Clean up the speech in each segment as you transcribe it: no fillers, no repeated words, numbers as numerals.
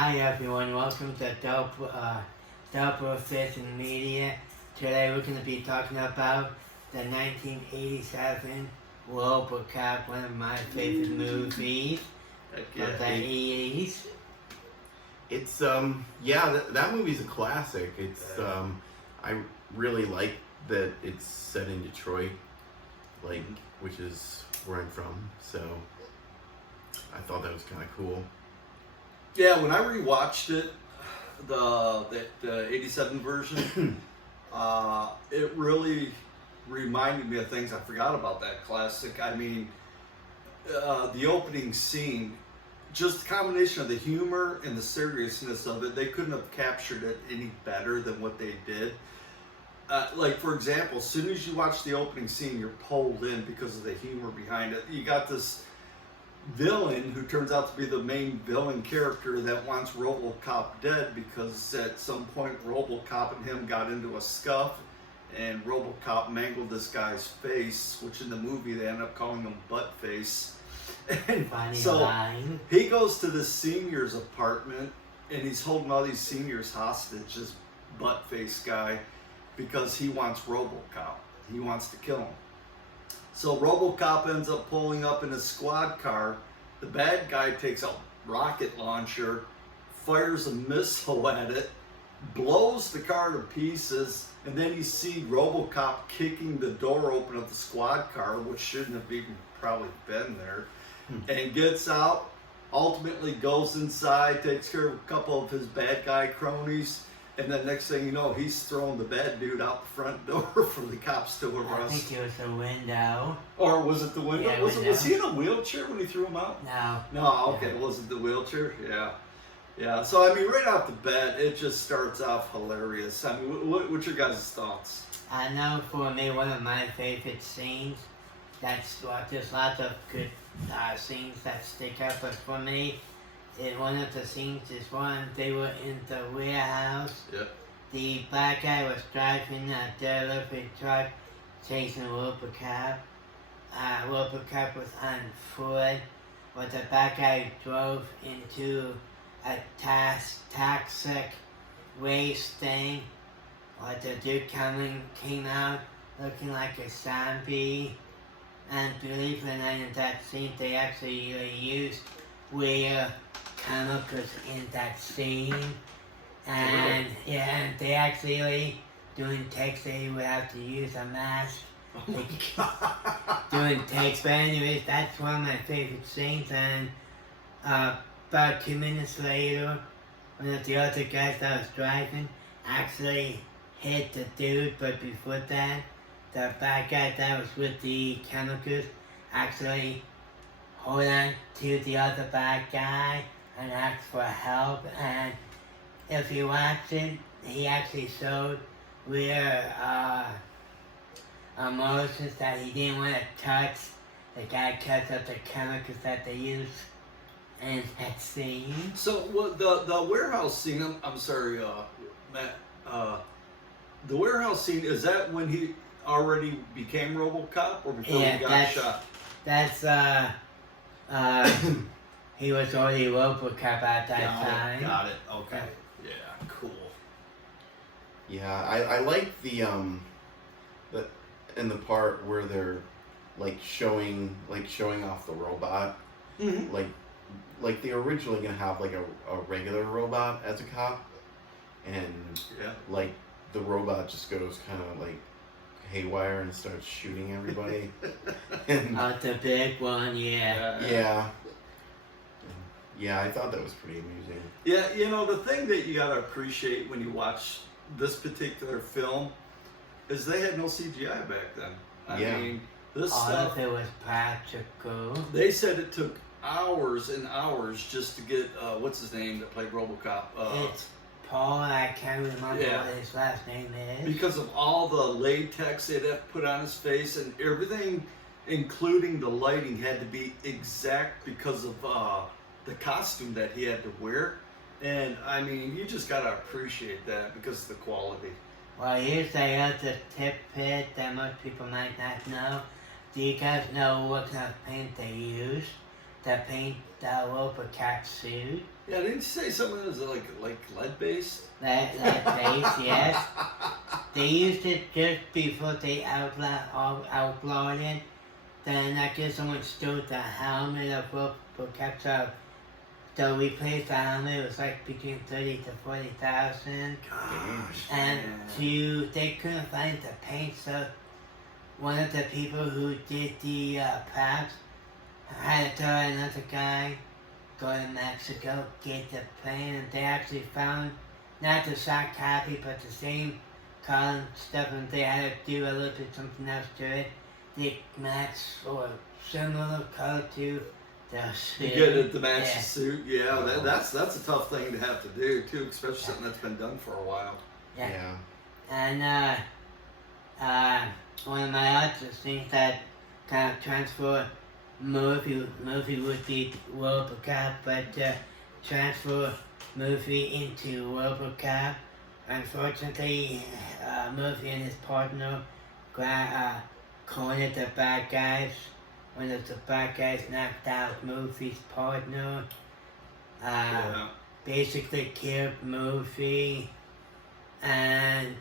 Hi everyone, welcome to Double Session Media. Today we're going to be talking about the 1987 Robocop, one of my favorite movies of the 80s. It's that movie's a classic. It's I really like that it's set in Detroit, which is where I'm from. So I thought that was kind of cool. Yeah, when I rewatched it, the '87 version, it really reminded me of things I forgot about that classic. I mean, the opening scene, just the combination of the humor and the seriousness of it, they couldn't have captured it any better than what they did. For example, as soon as you watch the opening scene, you're pulled in because of the humor behind it. You got this villain who turns out to be the main villain character that wants Robocop dead because at some point Robocop and him got into a scuff and Robocop mangled this guy's face, which in the movie they end up calling him butt face. And so he goes to the senior's apartment and he's holding all these seniors hostage, this butt face guy, because he wants Robocop. He wants to kill him. So Robocop ends up pulling up in a squad car. The bad guy takes a rocket launcher, fires a missile at it, blows the car to pieces, and then you see Robocop kicking the door open of the squad car, which shouldn't have even probably been there, and gets out, ultimately goes inside, takes care of a couple of his bad guy cronies, and then next thing you know, he's throwing the bad dude out the front door for the cops to arrest. I think it was the window. Or was it the window? Yeah, was he in a wheelchair when he threw him out? No. Okay, it wasn't the wheelchair? Yeah. So, I mean, right off the bat, it just starts off hilarious. I mean, what's your guys' thoughts? I know for me, one of my favorite scenes, there's lots of good scenes that stick out, but for me, one of the scenes is one, they were in the warehouse. Yep. The black guy was driving a delivery truck chasing Robocop. Robocop was on foot, but the black guy drove into a toxic waste thing. But the dude came out looking like a zombie. And believe it or not, in that scene, they actually used real chemicals in that scene. And and they actually, during takes, they would have to use a mask. Doing takes, but anyways, that's one of my favorite scenes. And about 2 minutes later, one of the other guys that was driving actually hit the dude, but before that, the bad guy that was with the chemicals actually hold on to the other bad guy and ask for help. And if you watch it, he actually showed real emotions that he didn't want to touch the guy because of the chemicals that they use in that scene. So, the warehouse scene, I'm sorry, Matt, the warehouse scene, is that when he already became Robocop or before he got shot? That's, he was already Robocop at that time. Got it, okay. Yeah, cool. Yeah, I like the in the part where they're showing off the robot. Mm-hmm. Like they're originally gonna have a regular robot as a cop, and the robot just goes kind of haywire and starts shooting everybody. And the big one, yeah. Yeah, I thought that was pretty amusing. Yeah, the thing that you gotta appreciate when you watch this particular film is they had no CGI back then. I mean, this all stuff, of it was practical. They said it took hours and hours just to get, what's his name that played Robocop? It's Paul, I can't remember what his last name is. Because of all the latex they'd have to put on his face and everything, including the lighting, had to be exact because of the costume that he had to wear. And I mean, you just gotta appreciate that because of the quality. Well, here's the other tidbit that most people might not know. Do you guys know what kind of paint they use? to paint the Robocop suit. Yeah, didn't you say something that was like lead based? That face, yes. They used it just before they outlawed it. Then I guess someone stole the helmet of Robocop, so we replaced the helmet. It was like between 30 to 40,000. Gosh. And man. they couldn't find the paint, so one of the people who did the props had to tell another guy go to Mexico, get the plane, and they actually found not the soft copy, but the same color and stuff, and they had to do a little bit something else to it. They match or similar color to the suit. You get it to match Yeah. the suit. Yeah, that's a tough thing to have to do too, especially something that's been done for a while. Yeah. And one of my other things that kind of transfer movie would be Robocop, but transfer movie into Robocop. Unfortunately, Murphy and his partner cornered the bad guys. One of the bad guys knocked out Murphy's partner. Basically killed Murphy, and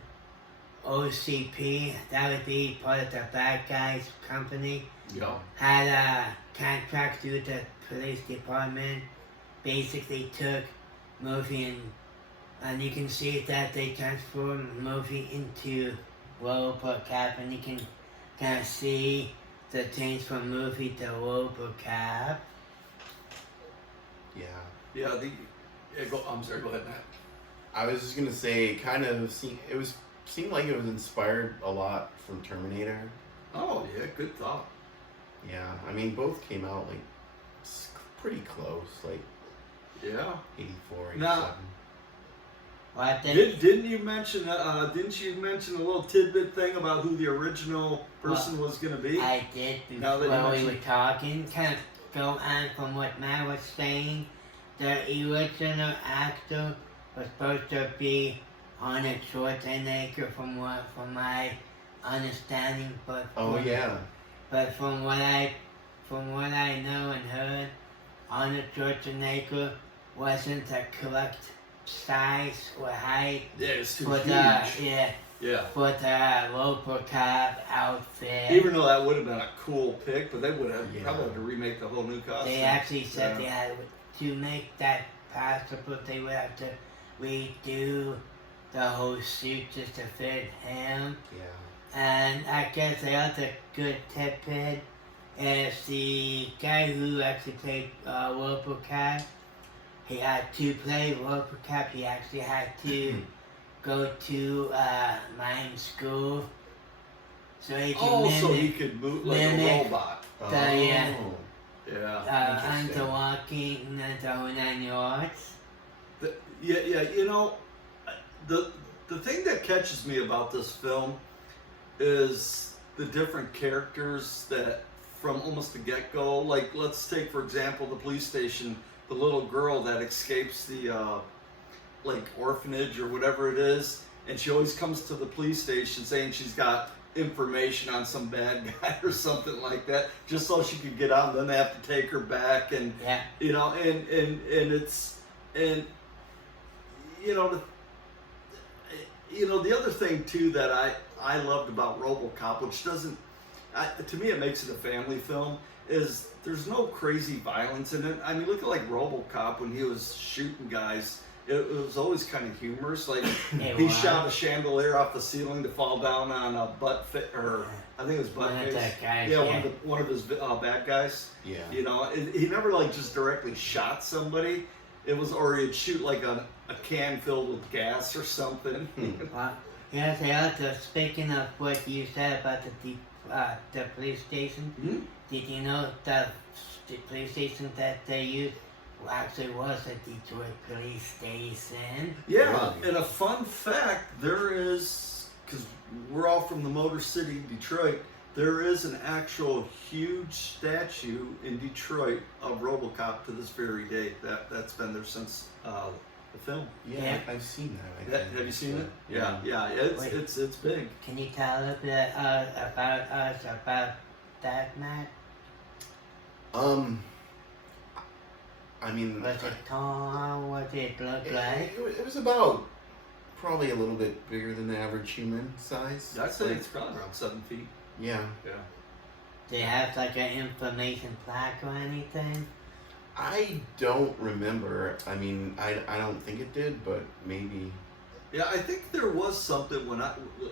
OCP, that would be part of the bad guys company, had a contract through the police department, basically took Murphy and you can see that they transformed Murphy into Robocop, and you can kind of see the change from Murphy to Robocop. Yeah. I'm sorry. Go ahead, Matt. I was just gonna say, seemed like it was inspired a lot from Terminator. Oh yeah, good thought. Yeah, I mean both came out like pretty close, like Yeah. 84, 87. Now- What Didn't you mention a little tidbit thing about who the original person was going to be? I did Now that you before we mention- were talking, kind of go on from what Matt was saying. The original actor was supposed to be Arnold Schwarzenegger, from my understanding, but but from what I know and heard, Arnold Schwarzenegger wasn't the correct size or height Yeah, it's too for huge. the for the Robocop outfit. Even though that would have been a cool pick, but they would have Yeah. probably had to remake the whole new costume. They actually said Yeah. they had to make that possible. They would have to redo the whole suit just to fit him. Yeah. And I guess the other good tidbit is the guy who actually played Robocop. He had to play Robocop. He actually had to go to mime school, so he could so he could move like a mimic robot. yeah. Yeah. Underwalking the whole 9 yards. Yeah. You know, the thing that catches me about this film is the different characters that from almost the get-go. Like, let's take for example the police station. The little girl that escapes the orphanage or whatever it is, and she always comes to the police station saying she's got information on some bad guy or something like that, just so she could get out. And then they have to take her back, and Yeah. you know, and it's the other thing too that I loved about RoboCop, which doesn't, to me it makes it a family film, is there's no crazy violence in it. I mean, look at like RoboCop when he was shooting guys. It was always kind of humorous. Like he shot a chandelier off the ceiling to fall down on a I think it was butt face. One of his bad guys. Yeah. You know, he never like just directly shot somebody. It was, or he'd shoot like a can filled with gas or something. Speaking of what you said about the police station, did you know the police station that they used actually was a Detroit police station? Yeah, and a fun fact, there is, because we're all from the Motor City, Detroit, there is an actual huge statue in Detroit of RoboCop to this very day. That's been there since the film. Yeah, I've seen that. Have you seen it? Yeah. It's big. Can you tell a little bit about that, Matt? I mean, Was it tall? What did it look like? it was about probably a little bit bigger than the average human size. I'd say it's probably around 7 feet. Yeah. Yeah. Did it have like an information plaque or anything? I don't remember. I mean, I don't think it did, but maybe. Yeah, I think there was something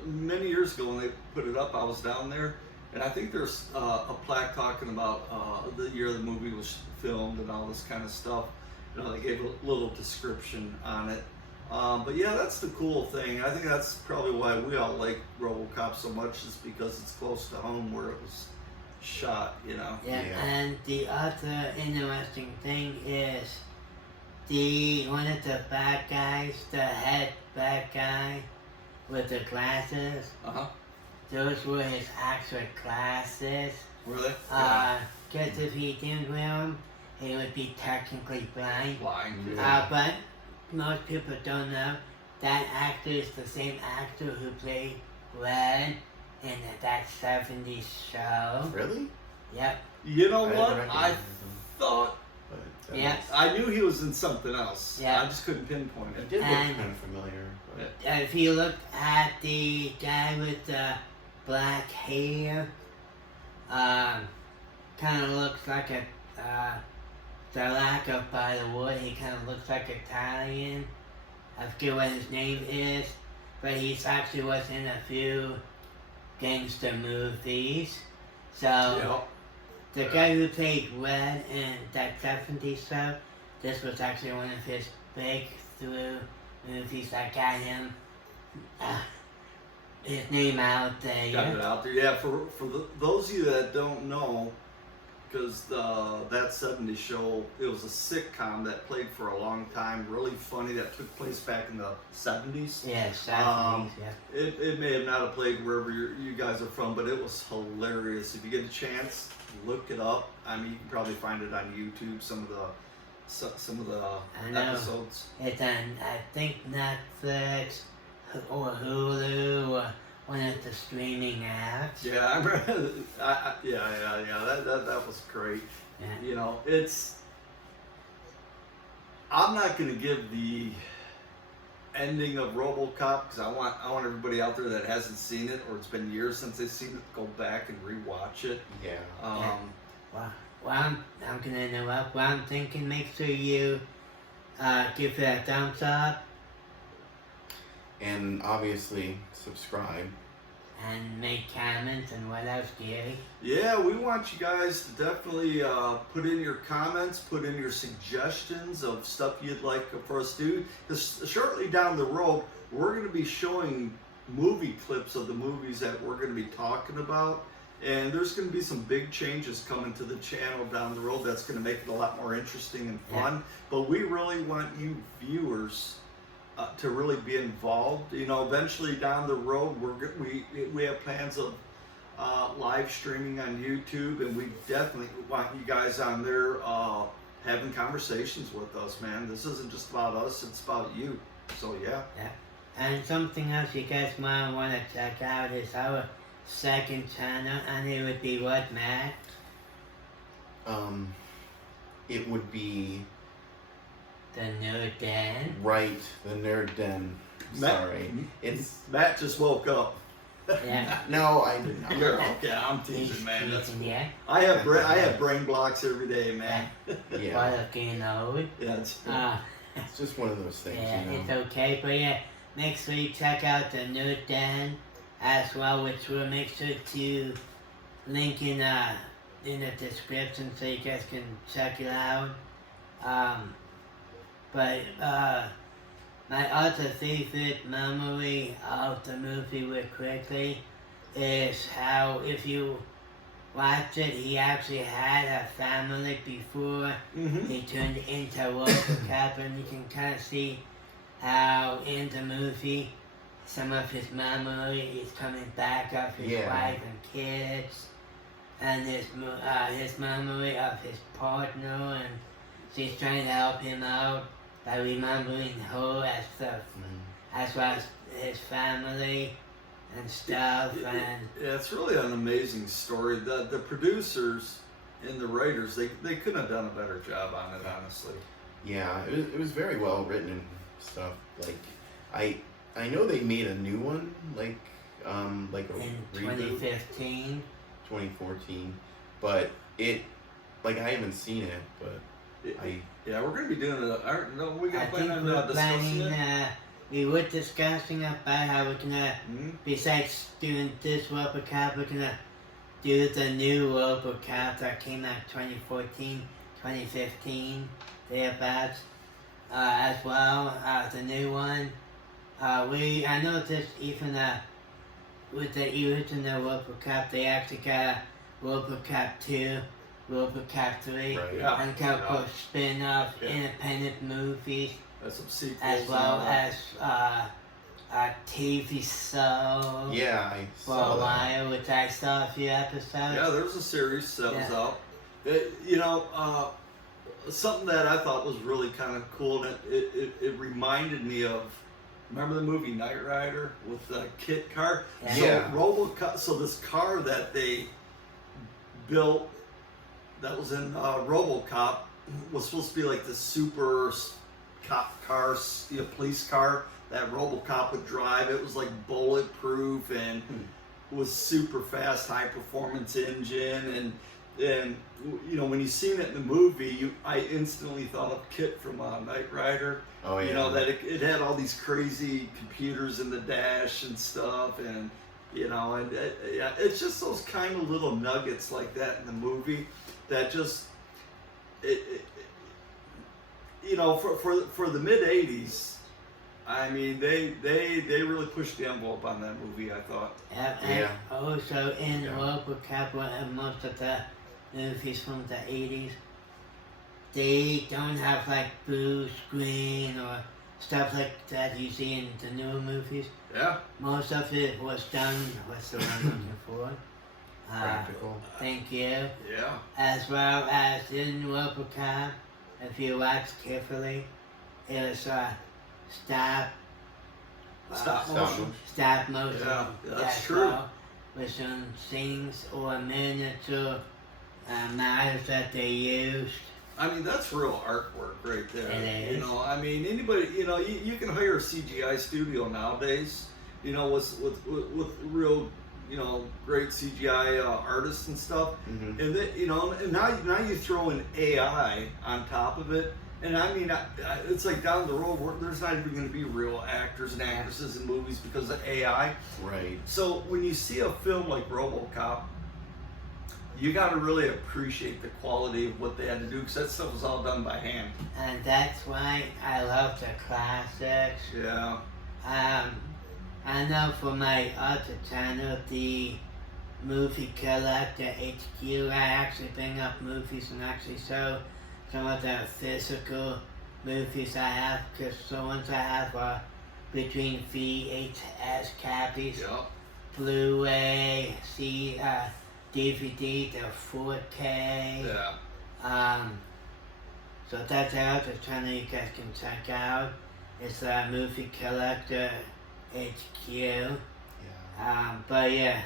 many years ago when they put it up, I was down there, and I think there's a plaque talking about the year the movie was filmed and all this kind of stuff. You know, they gave a little description on it. But yeah, that's the cool thing. I think that's probably why we all like Robocop so much, is because it's close to home where it was shot, you know. Yeah, Yeah. and the other interesting thing is one of the bad guys, the head bad guy with the glasses, Uh-huh. those were his actual glasses. Really? Because if he didn't wear them, he would be technically blind. Blind. Yeah. But most people don't know that actor is the same actor who played Red in that 70s show. Really? Yep. You know I what? didn't I recognize thought, But Yeah. I knew he was in something else. Yeah. I just couldn't pinpoint it it. did look And- kind of familiar. But If you look at the guy with the black hair, kind of looks like the lack of by the wood, he kind of looks like Italian. I forget what his name is, but he's actually was in a few gangster movies. So Yep. the guy who played Red in that 70s show, this was actually one of his breakthrough movies that got him his name out there. Got it out there. Yeah, for those of you that don't know, because that 70s show, it was a sitcom that played for a long time, really funny, that took place back in the 70s. Yeah, 70s, yeah. It may have not have played wherever you guys are from, but it was hilarious. If you get a chance, look it up. I mean, you can probably find it on YouTube, some of the I know. episodes. It's on, I think, Netflix or Hulu or one of the streaming apps. Yeah, I remember. Yeah. That was great. Yeah. You know, I'm not going to give the ending of Robocop because I want everybody out there that hasn't seen it or it's been years since they've seen it, go back and rewatch it. yeah. Well, I'm gonna interrupt. Well, I'm thinking, make sure you give it a thumbs up And obviously subscribe. and make comments. And what else, Gary? Yeah, we want you guys to definitely put in your comments, put in your suggestions of stuff you'd like for us to do. Because shortly down the road, we're going to be showing movie clips of the movies that we're going to be talking about. And there's going to be some big changes coming to the channel down the road that's going to make it a lot more interesting and fun. Yeah. But we really want you viewers to really be involved. You know, eventually down the road, we have plans of live streaming on YouTube, and we definitely want you guys on there having conversations with us, man. This isn't just about us; it's about you. So yeah. Yeah. And something else you guys might want to check out is our second channel, and it would be what, Matt? It would be The Nerd Den. right, the Nerd Den. Sorry. It's Matt just woke up. Yeah. no, I did not. You're okay. I'm He's teasing, man. That's teasing, cool. yeah. I have brain blocks every day, man. Yeah. What of getting old. Yeah, it's It's just one of those things, Yeah, you know. it's okay, but yeah, make sure you check out the Nerd Den as well, which we'll make sure to link in the description so you guys can check it out. But my other favorite memory of the movie real quickly is how if you watch it, he actually had a family before he turned into Robocop, and you can kind of see how in the movie some of his memory is coming back of his Yeah. wife and kids, and his memory of his partner, and she's trying to help him out by remembering her as well as his family and stuff. And Yeah, it's really an amazing story. The producers and the writers, they couldn't have done a better job on it, honestly. Yeah, it was very well written and stuff. Like, I know they made a new one, like a In reboot, 2015. 2014, but like I haven't seen it, but Yeah, we're gonna be doing it. No, we're I gonna plan think on we're discussing planning, it. we were discussing about how we're gonna, Mhm. besides doing this Robocop, we're gonna do the new Robocop that came out 2014, 2015, thereabouts, as well, the new one. I noticed even, with the original Robocop, they actually got Robocop 2, Robocop 3, right. Yeah. and a couple of spin-off Yeah. independent movies, That's some sequels. as and well all that. as a TV show Yeah, I for saw a that. while, which I saw a few episodes. Yeah, there was a series that was Yeah. out. Something that I thought was really kind of cool, and it reminded me of, remember the movie Knight Rider with the Kit car? Yeah. Yeah. So Robocop, so this car that they built that was in Robocop was supposed to be like the super cop car, police car that Robocop would drive. It was like bulletproof and was super fast, high performance engine, and when you seen it in the movie, I instantly thought of Kit from Knight Rider. Oh yeah. You know that it had all these crazy computers in the dash and stuff, and yeah, it's just those kind of little nuggets like that in the movie that just for the mid '80s. I mean, they really pushed the envelope on that movie, I thought. And Yeah. also in Yeah. Robocop, most of the movies from the 80s, they don't have like blue screen or stuff like that you see in the newer movies. Yeah. Most of it was done, what's the one I'm looking for? Practical. Thank you. Yeah. As well as in Robocop, if you watch carefully, it was stop Stop Stop motion. motion. stop motion. Yeah, that's as true. well, with some scenes or miniature matters that they used. I mean, that's real artwork right there. It is. I mean, anybody, you can hire a CGI studio nowadays, with real, great CGI artists and stuff. Mhm. And then, and now you throw in AI on top of it. And I mean, it's like down the road, there's not even going to be real actors and actresses in movies because of AI. Right. So when you see a film like RoboCop, you got to really appreciate the quality of what they had to do, because that stuff was all done by hand. And that's why I love the classics. Yeah. I know for my other channel, the Movie Collector HQ, I actually bring up movies and actually show some of the physical movies I have, because the ones I have are between VHS copies, Yeah. Blu-ray, DVD, the 4K. Yeah. So that's our other channel you guys can check out. It's Movie Collector HQ. Yeah. But yeah,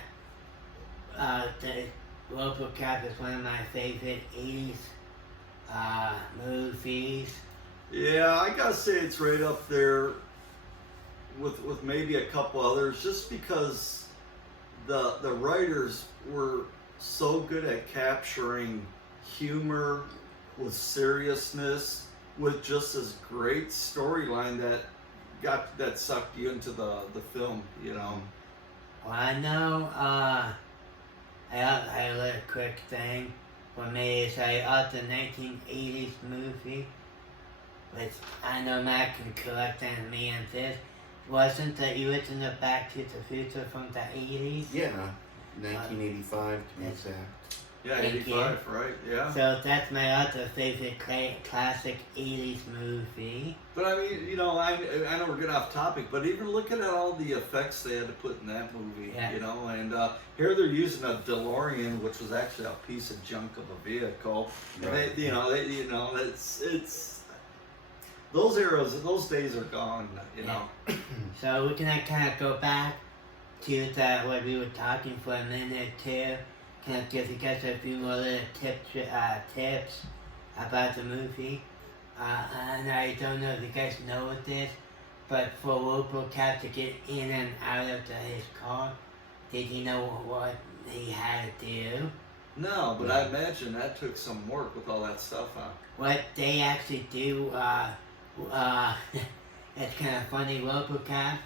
the Robocop is one of my favorite 80s movies. Yeah, I gotta say it's right up there with maybe a couple others, just because the writers were so good at capturing humor with seriousness, with just this great storyline that sucked you into the film. Well, I know, I learned a quick thing for me is I got the 1980s movie, which I know Matt can correct and me and this, wasn't the original Back to the Future from the 80s? Yeah. 1985 to be Yes. exact. Yeah, Thank 85, right? Yeah. So that's my other favorite classic 80s movie. But I mean, I know we're getting off topic, but even looking at all the effects they had to put in that movie, Yeah. and here they're using a DeLorean, which was actually a piece of junk of a vehicle. Right. And it's those eras, those days are gone. So we're gonna kind of go back to what we were talking for a minute too. can I give you guys a few more little tips about the movie? And I don't know if you guys know this, but for Robocop to get in and out of his car, did you know what he had to do? No, but I imagine that took some work with all that stuff on. What they actually do, it's kind of funny, Robocop,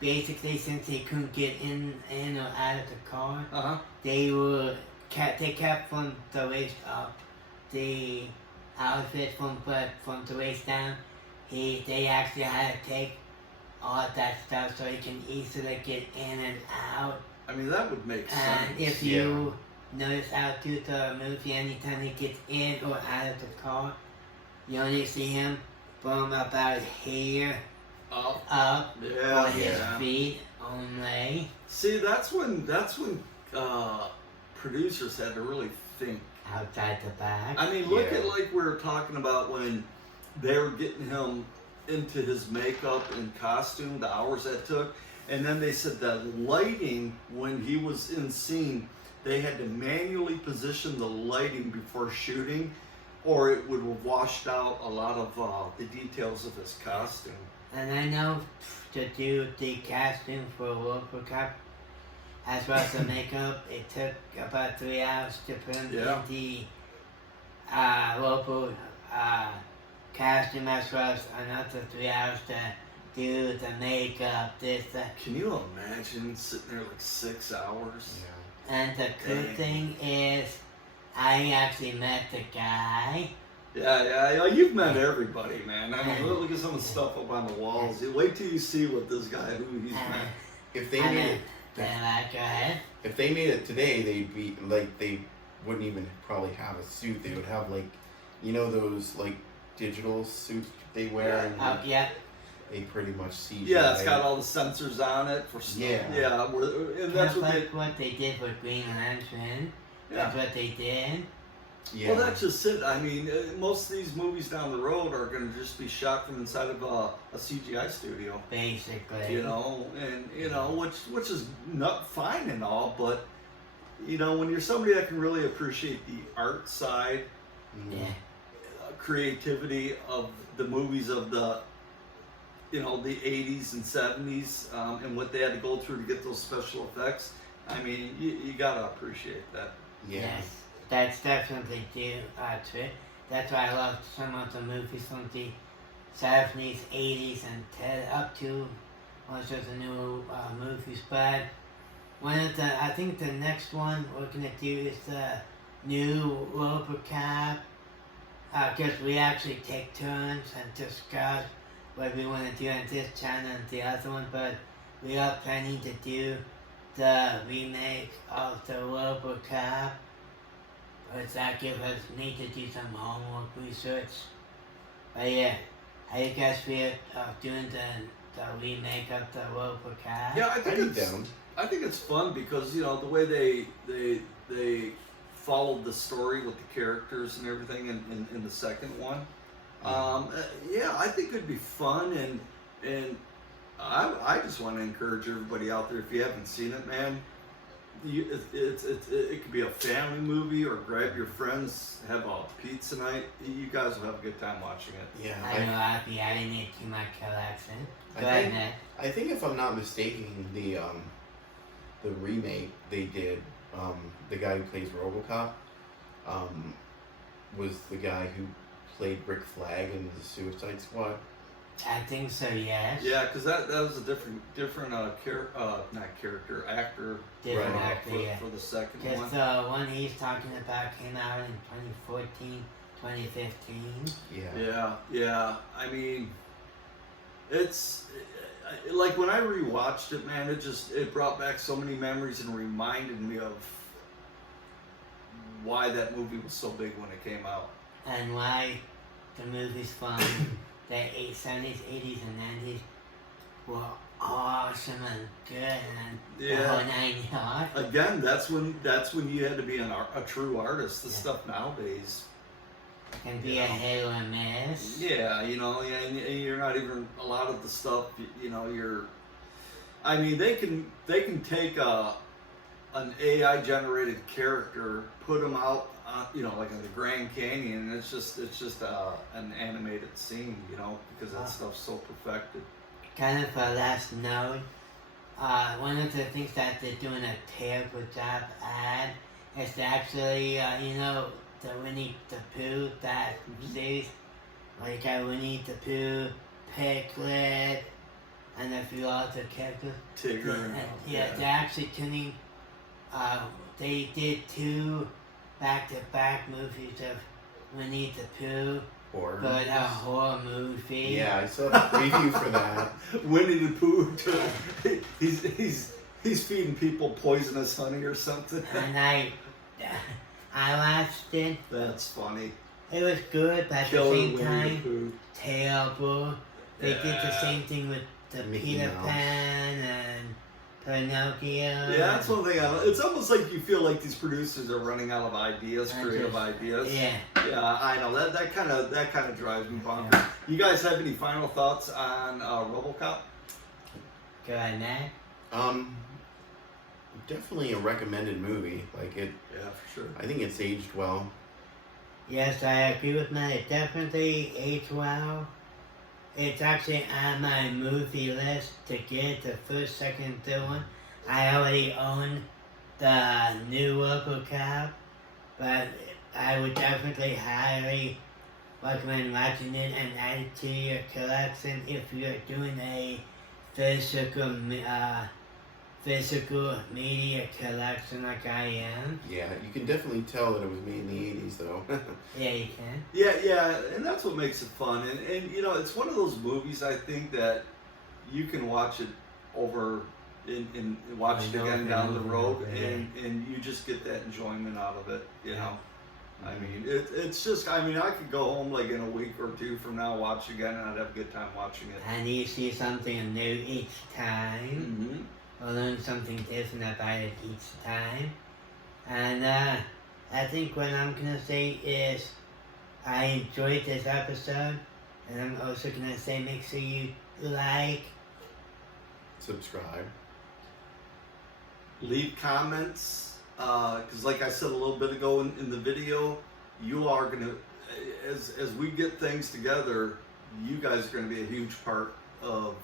basically since they couldn't get in or out of the car, they kept from the waist up, the outfit from the waist down. They actually had to take all that stuff so he can easily get in and out. I mean, that would make sense. And if you notice out through the movie, anytime he gets in or out of the car, you only see him from about here up on his feet only. See, that's when producers had to really think Outside the back. I mean, look at like we were talking about when they were getting him into his makeup and costume, the hours that took, and then they said that lighting when he was in scene, they had to manually position the lighting before shooting, or it would have washed out a lot of the details of his costume. And I know to do the costume for Robocop, as well as the makeup, it took about 3 hours to put him in the Robo costume, as well as another 3 hours to do the makeup, Can you imagine sitting there like 6 hours? Yeah. And the good thing is, I actually met the guy. Yeah, you've met everybody, man. I mean, look at some of the stuff up on the walls. Wait till you see what this guy, who he's met. If they made it, go ahead. if they made it today, they'd be like they wouldn't even probably have a suit. They would have like, you know, those like digital suits they wear. And they pretty much see. Yeah, it's got all the sensors on it for stuff. Yeah, and that's what they did with Green Lantern. That's what they did. Yeah. Well, that's just it. I mean, most of these movies down the road are going to just be shot from inside of a CGI studio. Basically. You know, and you know, which is not fine and all, but you know, when you're somebody that can really appreciate the art side, creativity of the movies of the, you know, the 80s and 70s, and what they had to go through to get those special effects. I mean, you gotta appreciate that. Yeah. Yes, that's definitely true. That's why I love some of the movies from the 70s, 80s, and up to most of the new movies. But I think the next one we're gonna do is the new Robocop. Because we actually take turns and discuss what we want to do on this channel and the other one. But we are planning to do the remake of the Robocop, which that gives us need to do some homework research. But yeah, how you guys feel doing the remake of the Robocop? Yeah, I think it's fun because you know the way they followed the story with the characters and everything in the second one. Yeah, I think it'd be fun and I just want to encourage everybody out there, if you haven't seen it, man, it could be a family movie, or grab your friends, have a pizza night. You guys will have a good time watching it. Yeah. I know I'll be adding it to my collection. Go ahead, Matt. I think if I'm not mistaken, the remake they did, the guy who plays RoboCop, was the guy who played Rick Flag in the Suicide Squad. I think so, yes. Yeah, because that was a different actor. Different actor, for the second one. Because the one he's talking about came out in 2014, 2015. Yeah. I mean, it's like when I rewatched it, man, it brought back so many memories and reminded me of why that movie was so big when it came out. And why the movies from the 70s, 80s, and 90s were awesome and good and the whole 9 yards. Again, that's when you had to be a true artist. The stuff nowadays can be a hit or miss. Yeah, you know, and you're not even a lot of the stuff. You know, I mean, they can take a an AI generated character, put them out, like in the Grand Canyon, and it's just an animated scene, because that stuff's so perfected. Kind of a last note. One of the things that they're doing a terrible job at is actually, the Winnie the Pooh that series. Like Winnie the Pooh, Piglet, and a few other characters. Tigger. They're actually turning. They did 2 back-to-back movies of Winnie the Pooh, Horror. but a horror movie. Yeah, I saw the preview for that. Winnie the Pooh, he's feeding people poisonous honey or something. And I watched it. That's funny. It was good, but at Killer the same Winnie the time, Pooh. terrible. They did the same thing with the Mickey Peter Mouse. Pan and Pinocchio. Yeah, that's one thing. It's almost like you feel like these producers are running out of ideas, I creative just- ideas. Yeah. Yeah, I know that kind of drives me bonkers. You guys have any final thoughts on Robocop? Go ahead, Matt. Definitely a recommended movie. Like it, Yeah, for sure. I think it's aged well. Yes, I agree with Matt. It definitely aged well. It's actually on my movie list to get the first, second, third one. I already own the new Robocop, but I would definitely highly recommend watching it and add it to your collection if you're doing a physical media collection like I am. Yeah, you can definitely tell that it was made in the 80s though. Yeah, you can. Yeah, and that's what makes it fun. And it's one of those movies I think that you can watch it over and watch it again down the road, and you just get that enjoyment out of it. I mean, it's just, I could go home like in a week or 2 from now, watch it again, and I'd have a good time watching it. And you see something new each time. Mm-hmm. Or learn something different about it each time. And I think what I'm gonna say is I enjoyed this episode, and I'm also gonna say make sure you like, Subscribe. Leave comments, because like I said a little bit ago in the video, you are gonna, as we get things together, you guys are gonna be a huge part of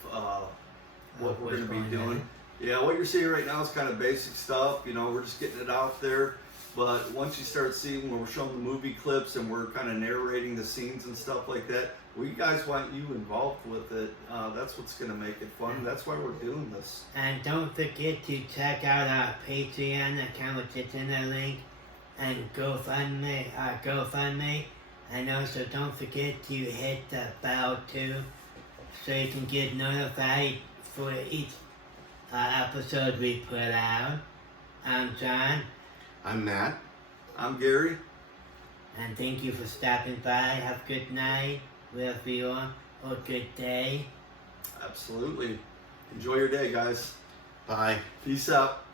what we're gonna be doing. Yeah, what you're seeing right now is kind of basic stuff. We're just getting it out there. But once you start seeing when we're showing the movie clips and we're kind of narrating the scenes and stuff like that, we guys want you involved with it. That's what's going to make it fun. That's why we're doing this. and don't forget to check out our Patreon account, which is in the link, and GoFundMe, and also don't forget to hit the bell too, so you can get notified for each episode we put out. I'm John, I'm Matt. I'm Gary. and thank you for stopping by. Have a good night, wherever you are, or good day. Absolutely. Enjoy your day, guys. Bye. Peace out.